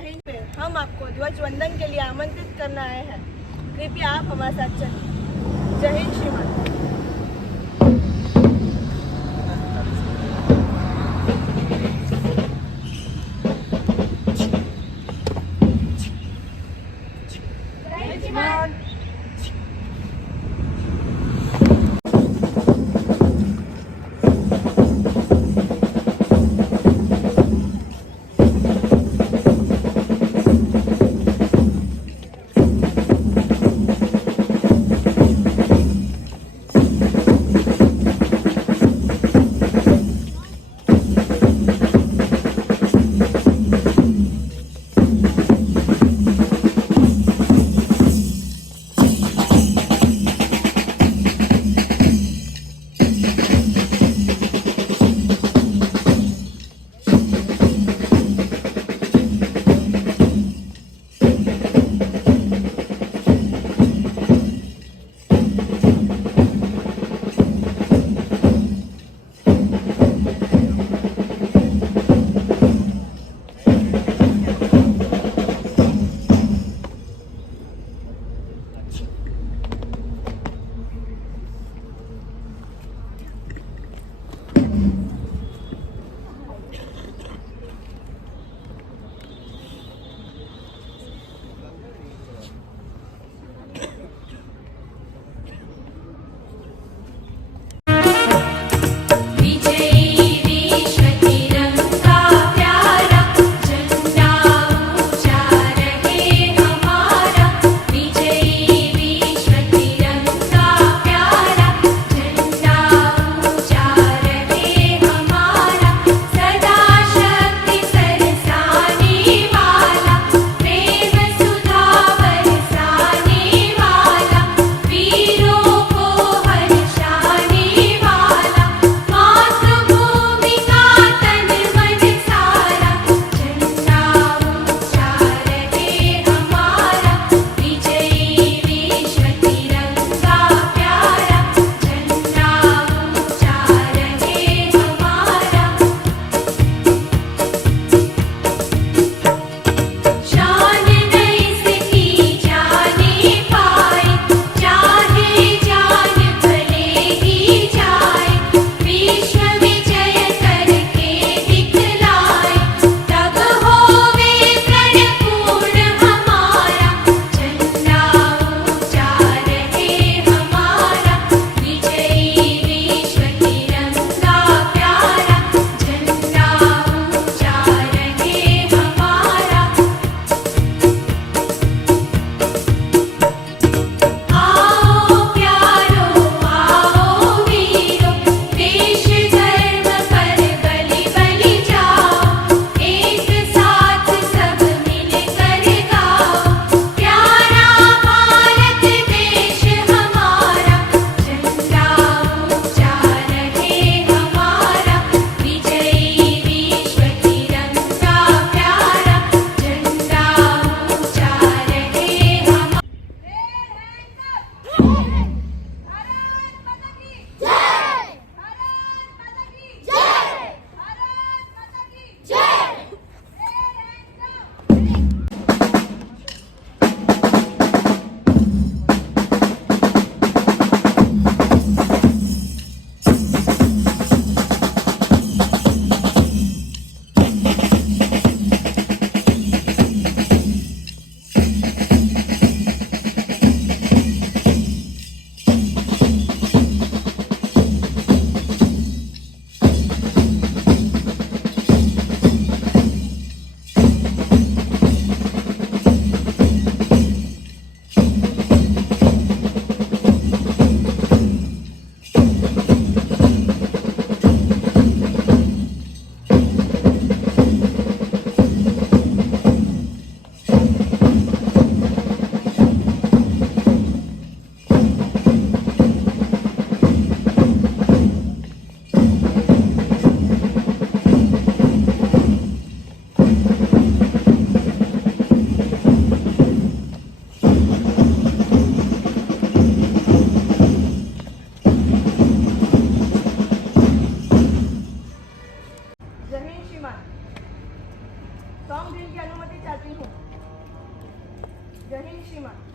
हिंद पे हम आपको ध्वज वंदन के लिए आमंत्रित करना आए हैं। कृपया आप हमारे साथ चलिए। जय हिंद श्रीमान। दिन की अनुमति चाहती हूँ। जय हिंद श्रीमान।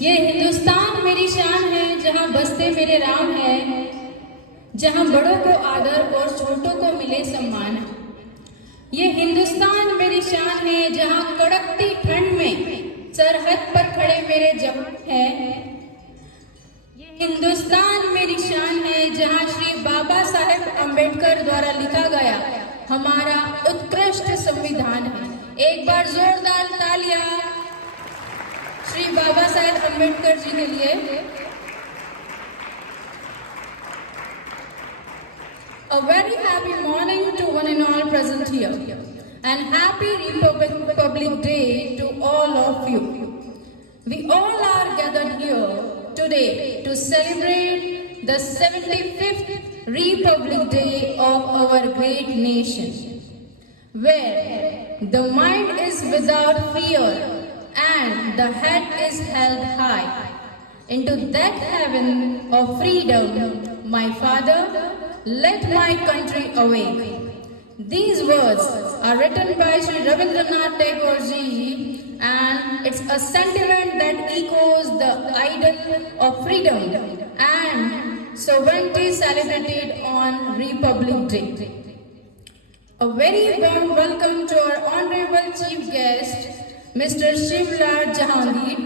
ये हिंदुस्तान मेरी शान है, जहाँ बसते मेरे राम है, जहाँ बड़ों को आदर और छोटों को मिले सम्मान। ये हिंदुस्तान मेरी शान है, जहाँ कड़कती ठंड में सरहद पर खड़े मेरे जवान हैं। ये हिंदुस्तान मेरी शान है, जहाँ श्री बाबा साहेब अम्बेडकर द्वारा लिखा गया हमारा उत्कृष्ट संविधान है। एक बार जोरदार तालियां श्री बाबा साहेब अम्बेडकर जी के लिए। A very happy morning to one and all present here, and happy Republic Day to all of you. We all are gathered here today to celebrate the 75th Republic Day of our great nation, where the mind is without fear and the head is held high. Into that heaven of freedom, my Father, let my country awake. These words are written by Sri Rabindranath Tagore ji, and it's a sentiment that echoes the ideal of freedom and sovereignty celebrated on Republic Day. A very warm welcome to our Honorable Chief Guest, Mr. Shivlal Jahangir,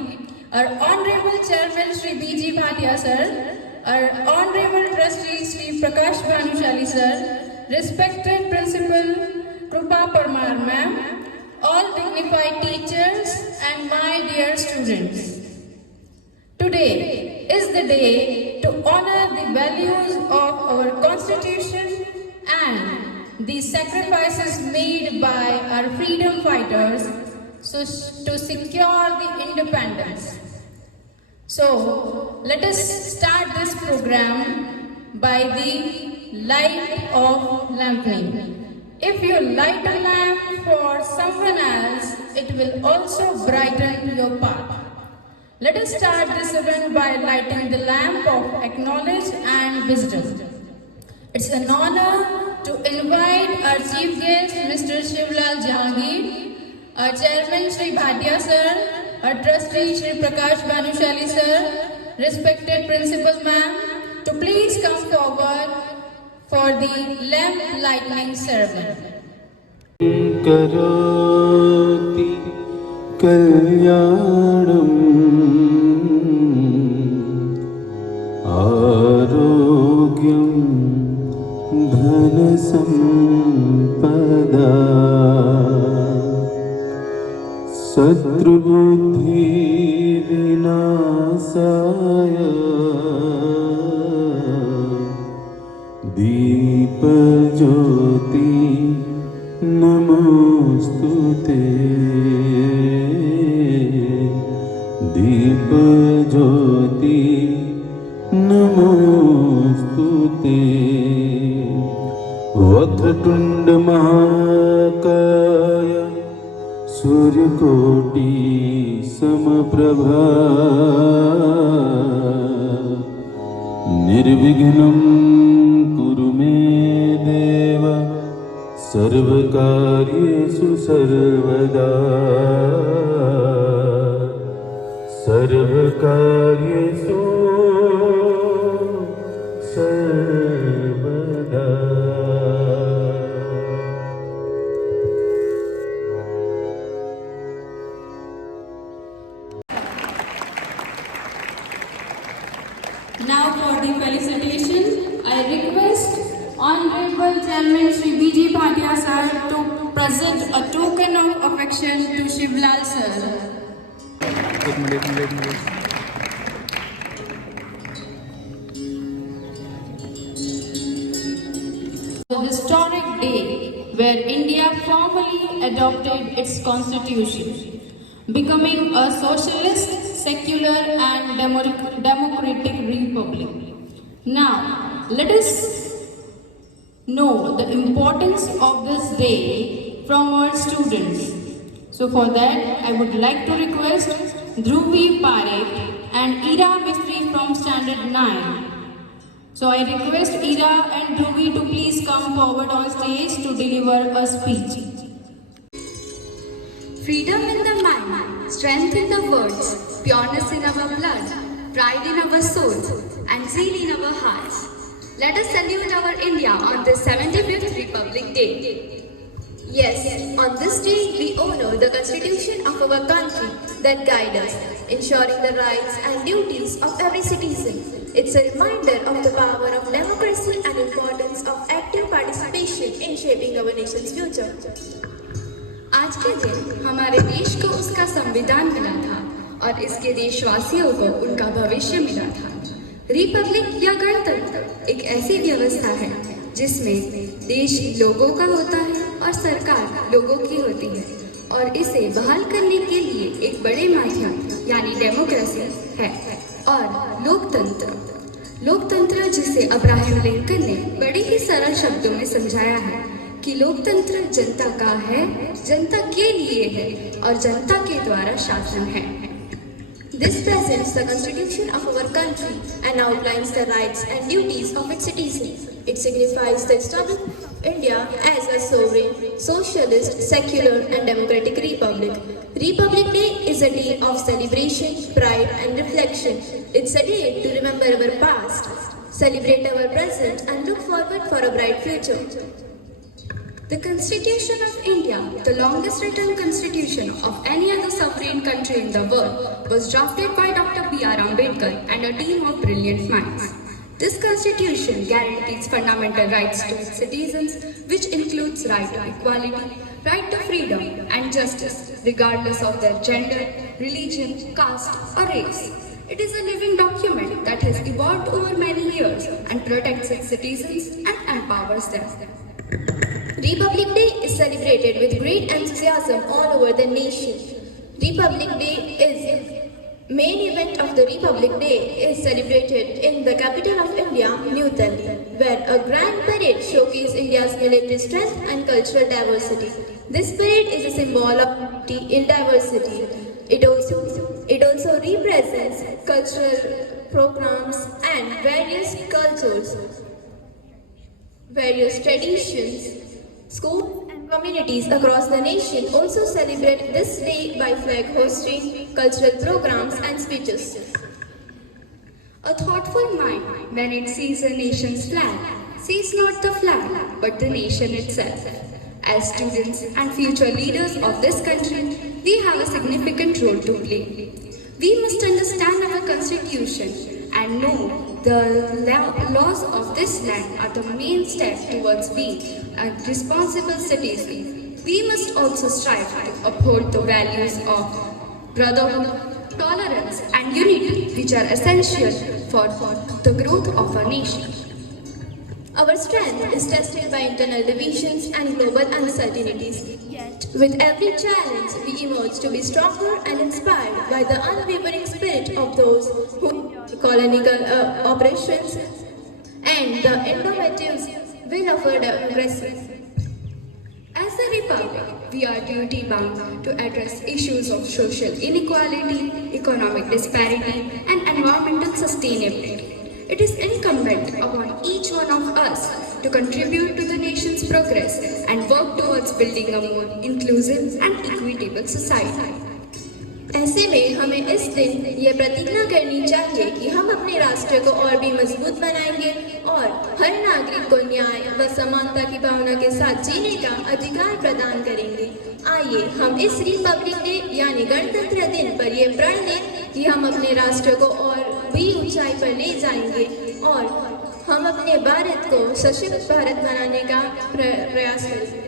our Honorable Chairman Sri B.G. Bhatia Sir, our Honorable Trustee Sri Prakash Bhanushali Sir, respected Principal Krupa Parmar Ma'am, all dignified teachers and my dear students. Today is the day to honor the values of our Constitution and the sacrifices made by our freedom fighters to secure the independence. So, let us start this program by the light of lampening. If you light a lamp for someone else, it will also brighten your path. Let us start this event by lighting the lamp of acknowledge and wisdom. It's an honor to invite our chief guest, Mr. Shivlal Jahangir, our chairman, Sri Bhatia Sir, our trustee, Sri Prakash Bhanushali Sir, respected principal ma'am, to please come forward for the lamp lighting ceremony. Karoti kalyanam arogyam dhana sampada satrubuddhi vinasaya deepa jyoti नमोस्तुते दीप ज्योति नमोस्तुते वक्रतुंड महाकाय सूर्यकोटि समप्रभा निर्विघ्नं कुरु मे देव सर्वकार्येषु सर्वदा सर्वकार्येषु सर्वदा. Now for the felicitation, I request Honorable Chairman Sri B.G. Bhatia Sir to present a token of affection to Shivlal Sir. एक minute A historic day where India formally adopted its constitution, becoming a socialist, secular and democratic republic. Now, let us know the importance of this day from our students. So for that, I would like to request Dhruvi Parekh and Ira Mistry from Standard 9. So I request Ira and Dhruvi to please come forward on stage to deliver a speech. Freedom in the mind strength in the words, pureness in our blood, pride in our souls, and zeal in our hearts. Let us salute our India on this 75th Republic Day. Yes, on this day we honor the constitution of our country that guide us, ensuring the rights and duties of every citizen. It's a reminder of the power of democracy and importance of active participation in shaping our nation's future. आज के दिन हमारे देश को उसका संविधान मिला था और इसके देशवासियों को उनका भविष्य मिला था। रिपब्लिक या गणतंत्र एक ऐसी व्यवस्था है जिसमें देश लोगों का होता है और सरकार लोगों की होती है और इसे बहाल करने के लिए एक बड़े माध्यम यानी डेमोक्रेसी है। और लोकतंत्र जिसे अब्राहम लिंकन ने बड़े ही सरल शब्दों में समझाया है कि लोकतंत्र जनता का है, जनता के लिए है और जनता के द्वारा शासन है। This presents the constitution of our country and outlines the rights and duties of its citizens. It signifies the establishment of India as a sovereign, socialist, secular and democratic republic. Republic Day is a day of celebration, pride and reflection. It's a day to remember our past, celebrate our present and look forward for a bright future. The Constitution of India, the longest written constitution of any other sovereign country in the world, was drafted by Dr. B.R. Ambedkar and a team of brilliant minds. This constitution guarantees fundamental rights to its citizens, which includes right to equality, right to freedom and justice, regardless of their gender, religion, caste or race. It is a living document that has evolved over many years and protects its citizens and empowers them. Republic Day is celebrated with great enthusiasm all over the nation. Republic Day is main event of the Republic Day is celebrated in the capital of India, New Delhi, where a grand parade showcases India's military strength and cultural diversity. This parade is a symbol of unity in diversity. It also represents cultural programs and various cultures, various traditions. Schools and communities across the nation also celebrate this day by flag hosting, cultural programs and speeches. A thoughtful mind, when it sees a nation's flag, sees not the flag, but the nation itself. As students and future leaders of this country, we have a significant role to play. We must understand our constitution and know the laws of this land are the main step towards being a responsible citizen. We must also strive to uphold the values of brotherhood, tolerance and unity which are essential for the growth of our nation. Our strength is tested by internal divisions and global uncertainties. Yet, with every challenge, we emerge to be stronger and inspired by the unwavering spirit of those who endured colonial operations and the indomitable will of our democracy. As a republic, we are duty-bound to address issues of social inequality, economic disparity, and environmental sustainability. It is incumbent upon each one of us to contribute to the nation's progress and work towards building a more inclusive and equitable society. ऐसे में हमें इस दिन ये प्रतिज्ञा करनी चाहिए कि हम अपने राष्ट्र को और भी मजबूत बनाएंगे और हर नागरिक को न्याय व समानता की भावना के साथ जीने का अधिकार प्रदान करेंगे। आइए हम इस रिपब्लिक डे यानी गणतंत्र दिन पर ये प्रण लें कि हम अपने राष्ट्र को और भी ऊंचाई पर ले जाएंगे और हम अपने भारत को सशक्त भारत बनाने का प्रयास करेंगे।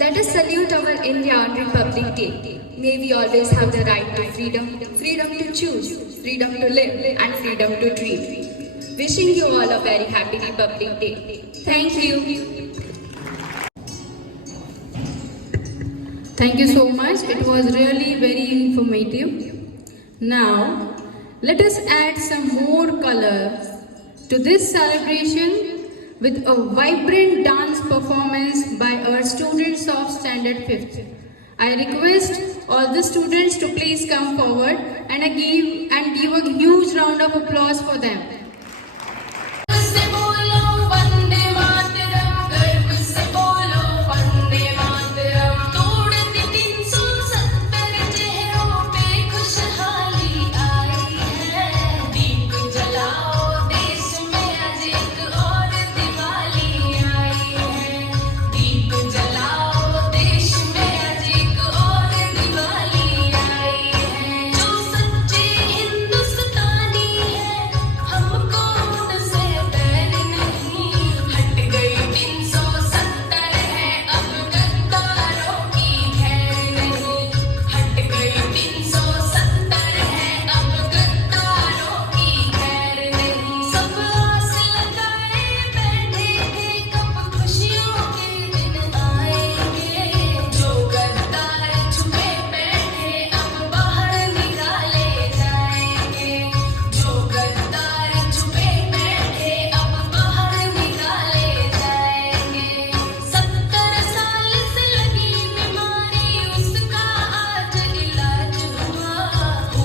Let us salute our India on Republic Day. May we always have the right to freedom, freedom to choose, freedom to live and freedom to dream. Wishing you all a very happy Republic Day. Thank you. Thank you so much. It was really very informative. Now, let us add some more color to this celebration with a vibrant dance performance by our students of Standard 5th. I request all the students to please come forward and give a huge round of applause for them.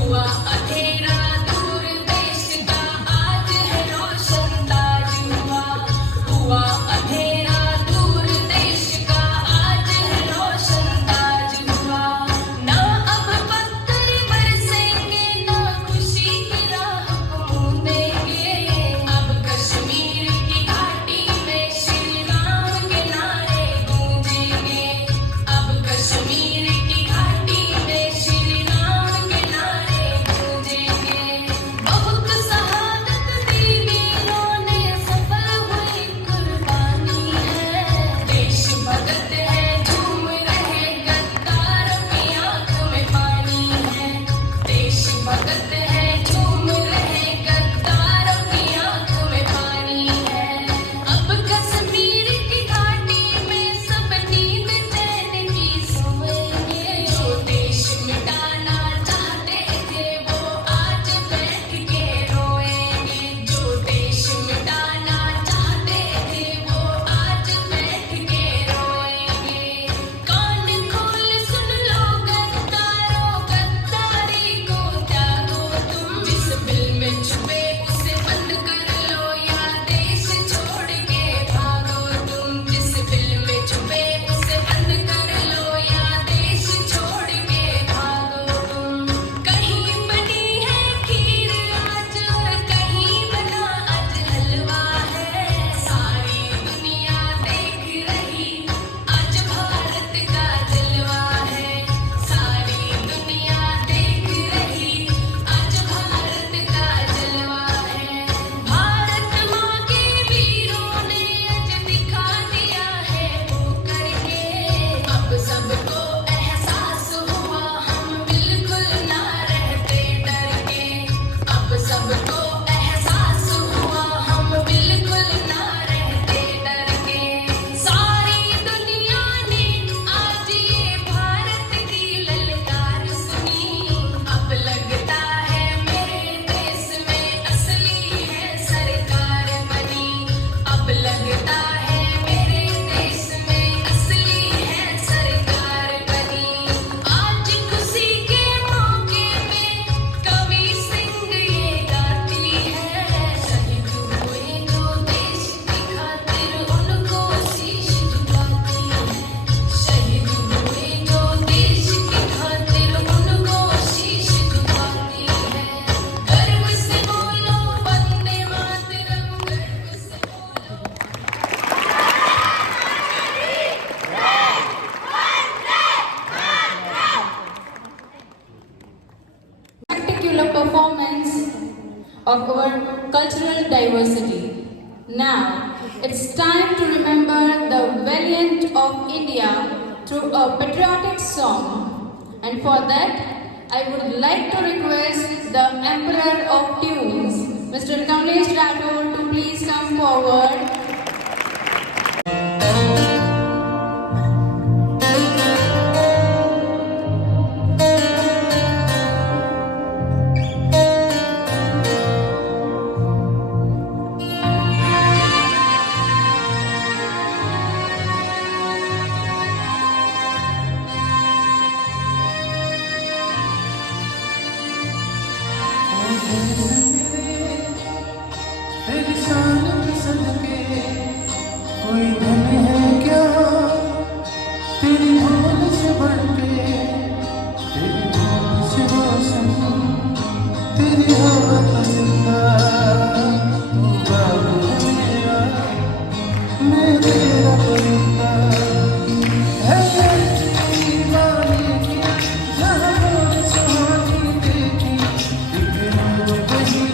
हुआ अंधेरा दूर देश का आज है रोशन ताज हुआ अंधेरा दूर देश का आज है रोशन ताज हुआ ना अब पत्थर बरसेंगे ना खुशी की राह मूंदेंगे अब कश्मीर की घाटी में श्री राम के नारे गूंजेंगे अब कश्मीर की घाटी में श्री राम के नारे गूंजेंगे बहुत शहादत दी वीरों ने सफल हुई कुर्बानी है देश भगत है झूम रहे गद्दार की आंख में पानी है देश भगत है झूम रहे गद्दार की आंख में पानी है अब कश्मीर की घाटी में सब नींद चैन की सोएंगे जो देश मिटाना चाहते थे वो आज बैठ के रोएंगे जो देश मिटाना चाहते थे वो आज बैठ के रोएंगे कान खोल सुन लो गद्दारों गद्दारी को त्यागो तुम जिस बिल में छुपे उसे बंद कर लो या देश छोड़ के भागो तुम जिस बिल में छुपे उसे बंद कर लो या देश छोड़ के भागो तुम कहीं बनी है खीर आज और कहीं बना आज हलवा है सारी दुनिया देख रही आज भारत का जलवा है सारी दुनिया देख रही आज भारत का जलवा है भारत माँ के वीरों ने आज दिखा दिया है वो करके अब सबको एहसास हुआ हम बिल्कुल ना रहते डर के अब सबको एहसास हुआ हम बिल्कुल ना रहते डर के सारी दुनिया ने आज ये भारत की ललकार सुनी अब लगता है मेरे देश में असली है सरकार बनी अब लगता है मेरे देश में असली है सरकार बनी आज खुशी के मौके पे कवि सिंह ये गाती है शहीद हुए जो देश की खातिर उनको शीश झुकाती है शहीद हुए जो देश की खातिर उनको शीश झुकाती है गर्व से बोलो वंदे मातरम गर्व से बोलो particular performance of our cultural diversity. Now, it's time to remember the valiant of India through a patriotic song. And for that, I would like to request the Emperor of Tunes, Mr. Kamlesh Rathod, to please come forward. तेरी शान के सदके कोई धन है क्या तेरी भूल से बढ़ के तेरी भूल से रोशन तेरी हवा पसंदा तू बाग है मेरा मैं तेरा परिंदा है तेरी वाली की जहाँ रोज सुहानी देखी एक रोज बही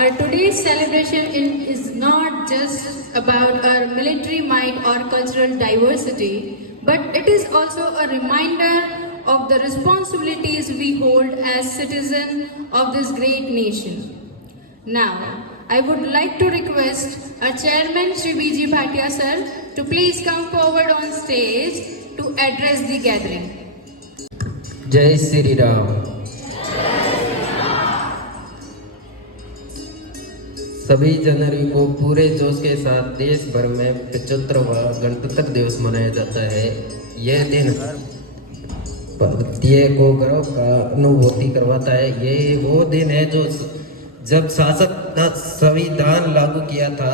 Our today's celebration is not just about our military might or cultural diversity, but it is also a reminder of the responsibilities we hold as citizens of this great nation. Now, I would like to request our chairman, Shri B.G. Bhatia sir, to please come forward on stage to address the gathering. जय श्री राम। सभी जनवरी को पूरे जोश के साथ देश भर में 75वां गणतंत्र दिवस मनाया जाता है। यह दिन हर भारतीय को गर्व का अनुभूति करवाता है। ये वो दिन है जो जब शासक ने संविधान लागू किया था,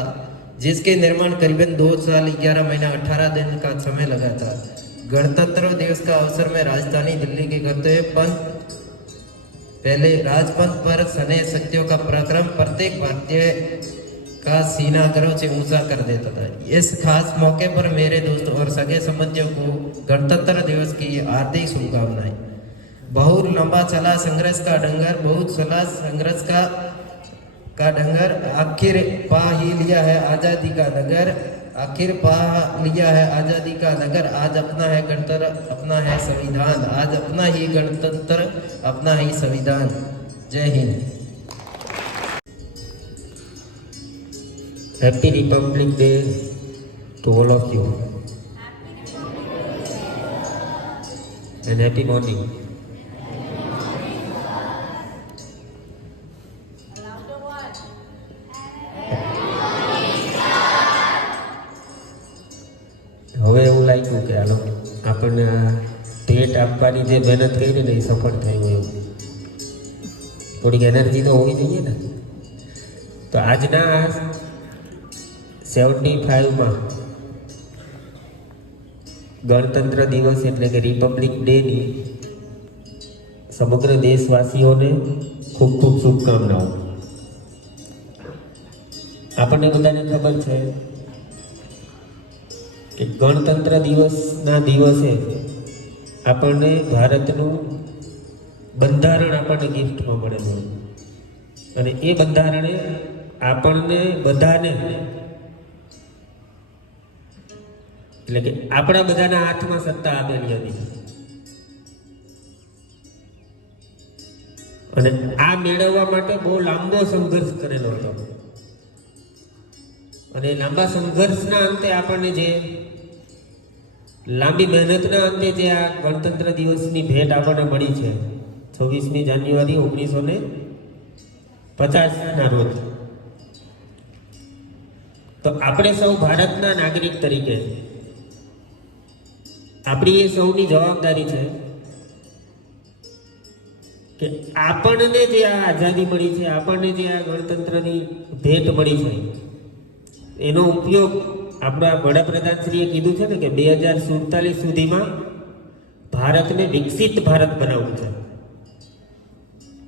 जिसके निर्माण करीबन 2 साल 11 महीना 18 दिन का समय लगा था। गणतंत्र दिवस का अवसर में राजधानी दिल्ली के करते पहले राजपथ पर सने शक्तियों का पराक्रम प्रत्येक भारतीय का सीना गर्व से ऊंचा कर देता था। इस खास मौके पर मेरे दोस्तों और सगे संबंधियों को गणतंत्र दिवस की हार्दिक शुभकामनाएं। बहुत लंबा चला संघर्ष का डंगर, बहुत चला संघर्ष का डंगर, आखिर पा ही लिया है आजादी का नगर, आखिर पा लिया है आजादी का नगर। आज अपना है गणतंत्र, अपना है संविधान, आज अपना ही गणतंत्र, अपना ही संविधान। जय हिंद। Happy republic day to all of you and happy morning. હવે એવું લાગ્યું કે હાલો આપણને આ ભેટ આપવાની જે મહેનત કરી ને એ સફળ થઈ હોય એવું થોડીક એનર્જી તો હોવી જોઈએ ને। તો આજના 75માં ગણતંત્ર દિવસ એટલે કે રિપબ્લિક ડેની સમગ્ર દેશવાસીઓને ખૂબ ખૂબ શુભકામનાઓ। આપણને બધાને ખબર છે કે ગણતંત્ર દિવસના દિવસે આપણને ભારતનું બંધારણ આપણને ગિફ્ટમાં મળેલું અને એ બંધારણે આપણને બધાને એટલે કે આપણા બધાના હાથમાં સત્તા આપેલી હતી અને આ મેળવવા માટે બહુ લાંબો સંઘર્ષ કરેલો હતો અને લાંબા સંઘર્ષના અંતે આપણને જે લાંબી મહેનતના અંતે જે આ ગણતંત્ર દિવસની ભેટ આપણને મળી છે 26મી જાન્યુઆરી 1950ના રોજ। તો આપણે સૌ ભારતના નાગરિક તરીકે આપણી એ સૌની જવાબદારી છે કે આપણને જે આ આઝાદી મળી છે, આપણને જે આ ગણતંત્રની ભેટ મળી છે, એનો ઉપયોગ આપણા વડાપ્રધાનશ્રીએ કીધું છે ને કે 2047 સુધીમાં ભારતને વિકસિત ભારત બનાવવું છે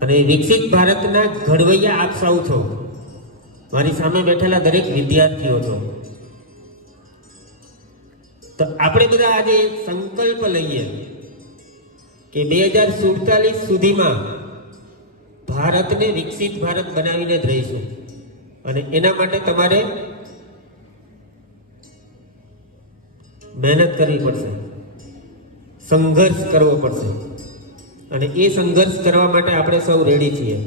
અને વિકસિત ભારતના ઘડવૈયા આપ સૌ છો, મારી સામે બેઠેલા દરેક વિદ્યાર્થીઓ છો। તો આપણે બધા આજે સંકલ્પ લઈએ કે 2047 સુધીમાં ભારતને વિકસિત ભારત બનાવીને જ રહીશું અને એના માટે તમારે મહેનત કરવી પડશે, સંઘર્ષ કરવો પડશે અને એ સંઘર્ષ કરવા માટે આપણે સૌ રેડી છીએ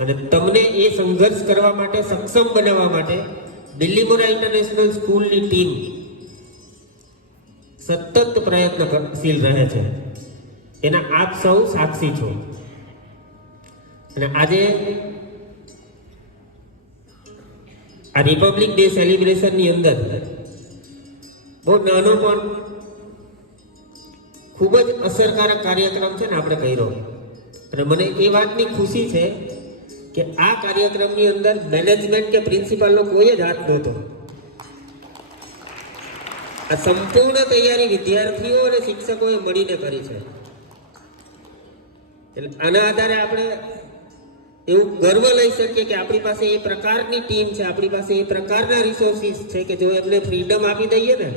અને તમને એ સંઘર્ષ કરવા માટે સક્ષમ બનાવવા માટે બિલીમોરા ઇન્ટરનેશનલ સ્કૂલની ટીમ સતત પ્રયત્નશીલ રહે છે, એના આપ સૌ સાક્ષી છો। અને આજે આ રિપબ્લિક ડે સેલિબ્રેશનની અંદર બહુ નાનો પણ ખૂબ જ અસરકારક કાર્યક્રમ છે ને આપણે કર્યો અને મને એ વાતની ખુશી છે કે આ કાર્યક્રમની અંદર મેનેજમેન્ટ કે પ્રિન્સિપાલનો કોઈ જ હાથ નહોતો। આ સંપૂર્ણ તૈયારી વિદ્યાર્થીઓ અને શિક્ષકોએ મળીને કરી છે। એટલે આના આધારે આપણે એવું ગર્વ લઈ શકીએ કે આપણી પાસે એ પ્રકારની ટીમ છે, આપણી પાસે એ પ્રકારના રિસોર્સિસ છે કે જો એમને ફ્રીડમ આપી દઈએ ને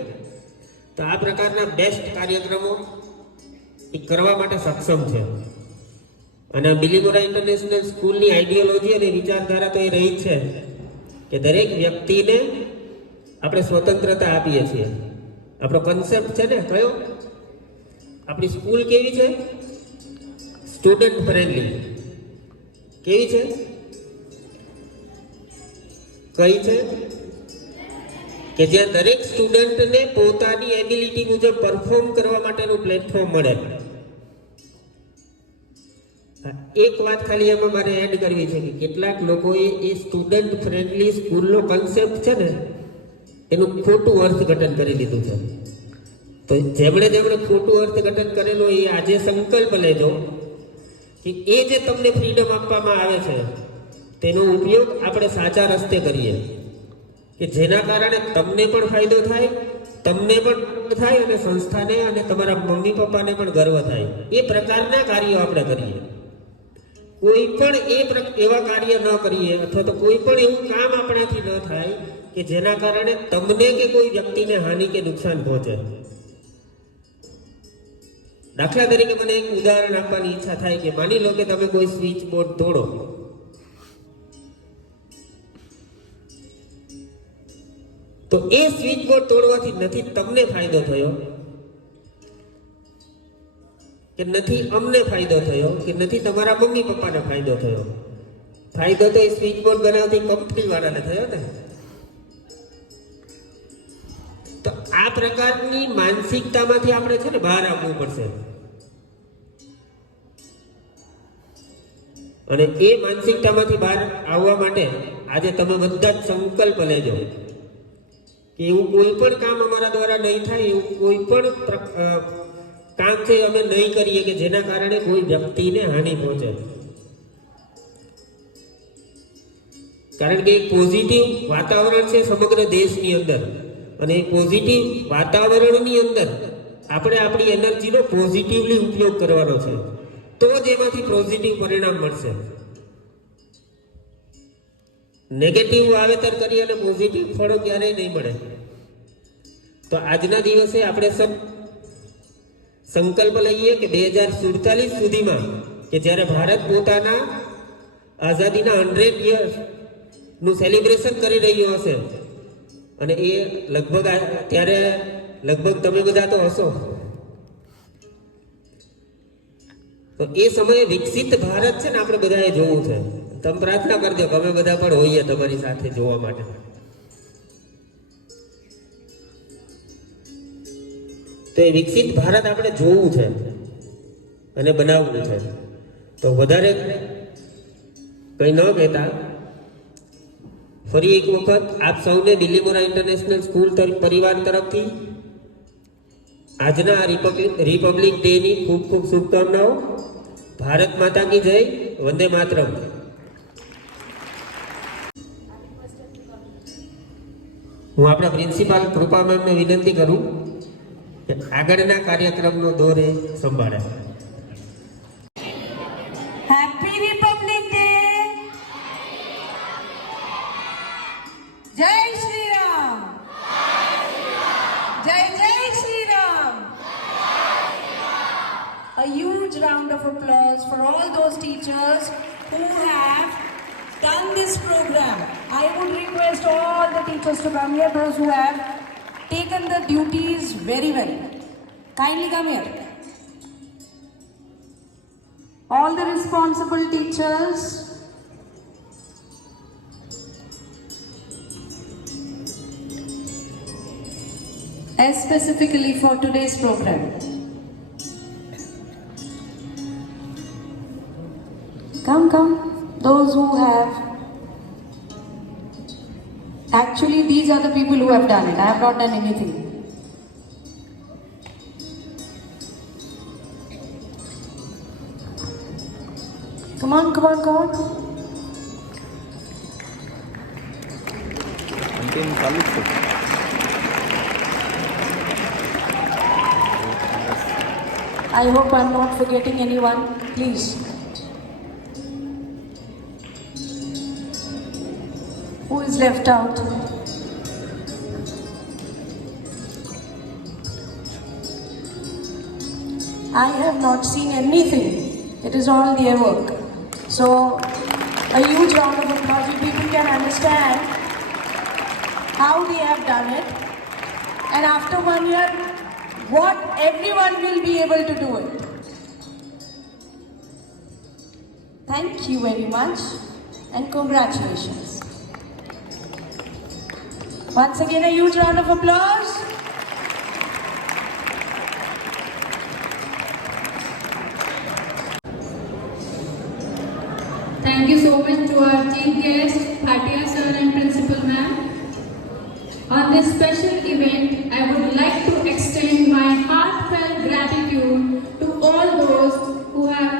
તો આ પ્રકારના બેસ્ટ કાર્યક્રમો એ કરવા માટે સક્ષમ છે। અને બિલીમોરા ઇન્ટરનેશનલ સ્કૂલની આઈડિયોલોજી અને વિચારધારા તો એ રહી જ છે કે દરેક વ્યક્તિને આપણે સ્વતંત્રતા આપીએ છીએ. આપણો કન્સેપ્ટ છે ને કયો? આપણી સ્કૂલ કેવી છે? Student friendly. કેવી છે? કઈ છે? કે જ્યાં દરેક સ્ટુડન્ટને પોતાની એબિલિટી મુજબ પરફોર્મ કરવા માટેનું પ્લેટફોર્મ મળે. એક વાત ખાલી એમાં મારે એડ કરવી છે કે કેટલાક લોકોએ એ સ્ટુડન્ટ ફ્રેન્ડલી સ્કૂલનો કન્સેપ્ટ છે ને એનું ખોટું અર્થઘટન કરી લીધું છે. તો જેમણે ખોટું અર્થઘટન કરેલું એ આજે સંકલ્પ લેજો કે એ જે તમને ફ્રીડમ આપવામાં આવે છે તેનો ઉપયોગ આપણે સાચા રસ્તે કરીએ કે જેના કારણે તમને પણ ફાયદો થાય, તમને પણ થાય અને સંસ્થાને અને તમારા મમ્મી પપ્પાને પણ ગર્વ થાય. એ પ્રકારના કાર્યો આપણે કરીએ. કોઈ પણ એવા કાર્ય ન કરીએ અથવા તો કોઈ પણ એવું કામ આપણાથી ન થાય કે જેના કારણે તમને કે કોઈ વ્યક્તિને હાનિ કે નુકસાન પહોંચે. દાખલા તરીકે મને એક ઉદાહરણ આપવાની ઈચ્છા થાય કે માની લો કે તમે કોઈ સ્વિચ બોર્ડ તોડો, તો એ સ્વિચ બોર્ડ તોડવાથી નથી તમને ફાયદો થયો કે નથી અમને ફાયદો થયો કે નથી તમારા મમ્મી પપ્પાને ફાયદો થયો. ફાયદો તો એ સ્વિચ બોર્ડ બનાવતી કંપની વાળાને થયો ને. તો આ પ્રકારની માનસિકતામાંથી આપણે છે ને બહાર આવવું પડશે. અને એ માનસિકતામાંથી બહાર આવવા માટે આજે તમે બધા જ સંકલ્પ લેજો કે એવું કોઈ પણ કામ અમારા દ્વારા નહીં થાય, એવું કોઈ પણ કામ છે અમે નહીં કરીએ કે જેના કારણે કોઈ વ્યક્તિને હાનિ પહોંચે. કારણ કે એક પોઝિટિવ વાતાવરણ છે સમગ્ર દેશની અંદર અને એ પોઝિટિવ વાતાવરણની અંદર આપણે આપણી એનર્જીનો પોઝિટિવલી ઉપયોગ કરવાનો છે, તો જ એમાંથી પોઝિટિવ પરિણામ મળશે. નેગેટિવ વાવેતર કરી અને પોઝિટિવ ફળો ક્યારેય નહીં મળે. તો આજના દિવસે આપણે સૌ સંકલ્પ લઈએ કે 2047 સુધીમાં કે જ્યારે ભારત પોતાના આઝાદીના 100 યર્સ નું સેલિબ્રેશન કરી રહ્યો હશે અને એ લગભગ ત્યારે લગભગ તમે બધા તો હશો, તો એ સમયે વિકસિત ભારત છે ને આપણે બધાએ જોવું છે. તમે પ્રાર્થના કરજો કે અમે બધા પણ હોઈએ તમારી સાથે જોવા માટે. તો એ વિકસિત ભારત આપણે જોવું છે અને બનાવવું છે. તો વધારે કંઈ ન કહેતા ફરી એક વખત આપ સૌને બિલીમોરા ઇન્ટરનેશનલ સ્કૂલ પરિવાર તરફથી આજના રિપબ્લિક ડે ની ખૂબ ખૂબ શુભકામનાઓ. ભારત માતા કી જય. વંદે માતરમ. હું આપણા પ્રિન્સિપાલ કૃપા મેમને વિનંતી કરું કે આગળના કાર્યક્રમનો દોર સંભાળે. Happy Republic day. જય શ્રી રામ. જય જય Shri Ram. A huge round of applause for all those teachers who have done this program. I would request all the teachers to come here, those who have taken the duties very well. Kindly come here. All the responsible teachers, as specifically for today's program. Come. Those who have. Actually, these are the people who have done it. I have not done anything. Come on. I hope I'm not forgetting anyone. Please. Who is left out? I have not seen anything It is all their work. So, a huge round of applause. You people can understand how they have done it. And after 1 year, what everyone will be able to do it. Thank you very much and congratulations. Once again, a huge round of applause. Thank you so much to our chief guest, Bhatia sir and principal ma'am. On this special event, I would like to extend my heartfelt gratitude to all those who have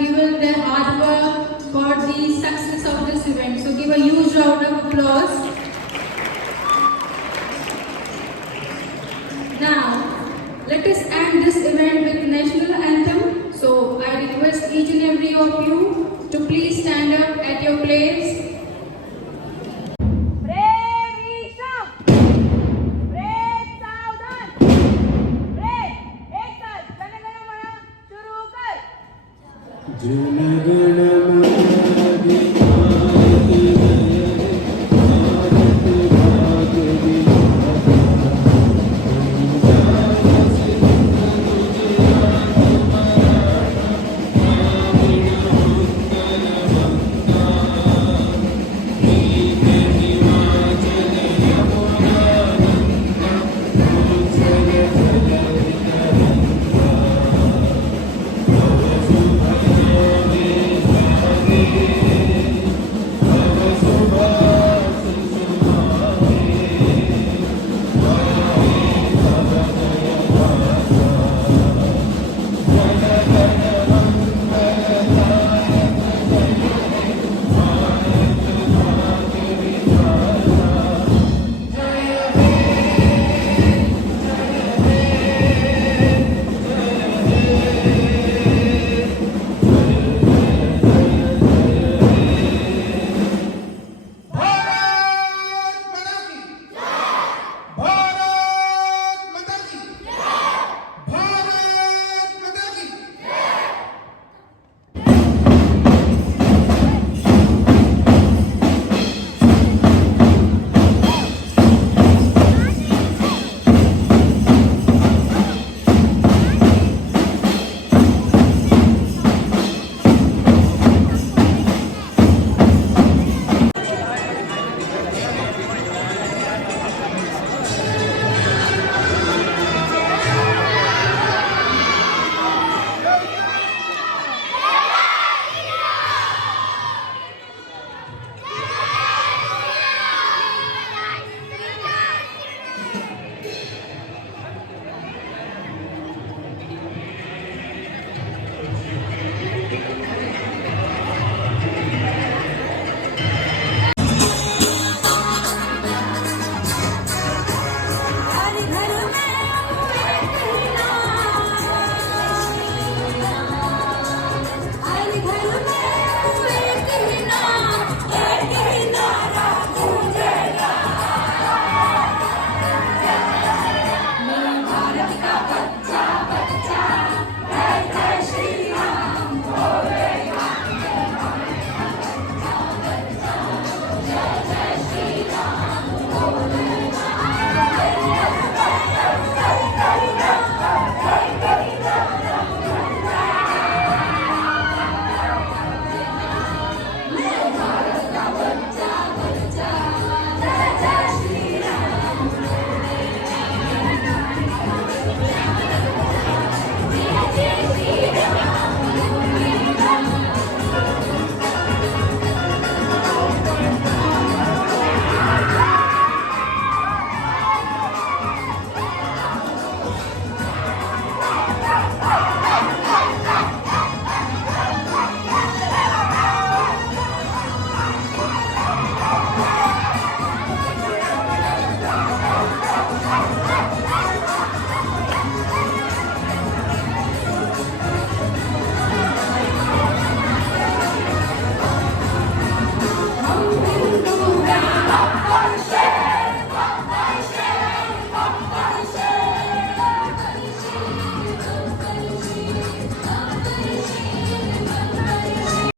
given their hard work for the success of this event. So give a huge round of applause. Now, let us end this event with national anthem. So I request each and every of you to please stand up at your place. Jin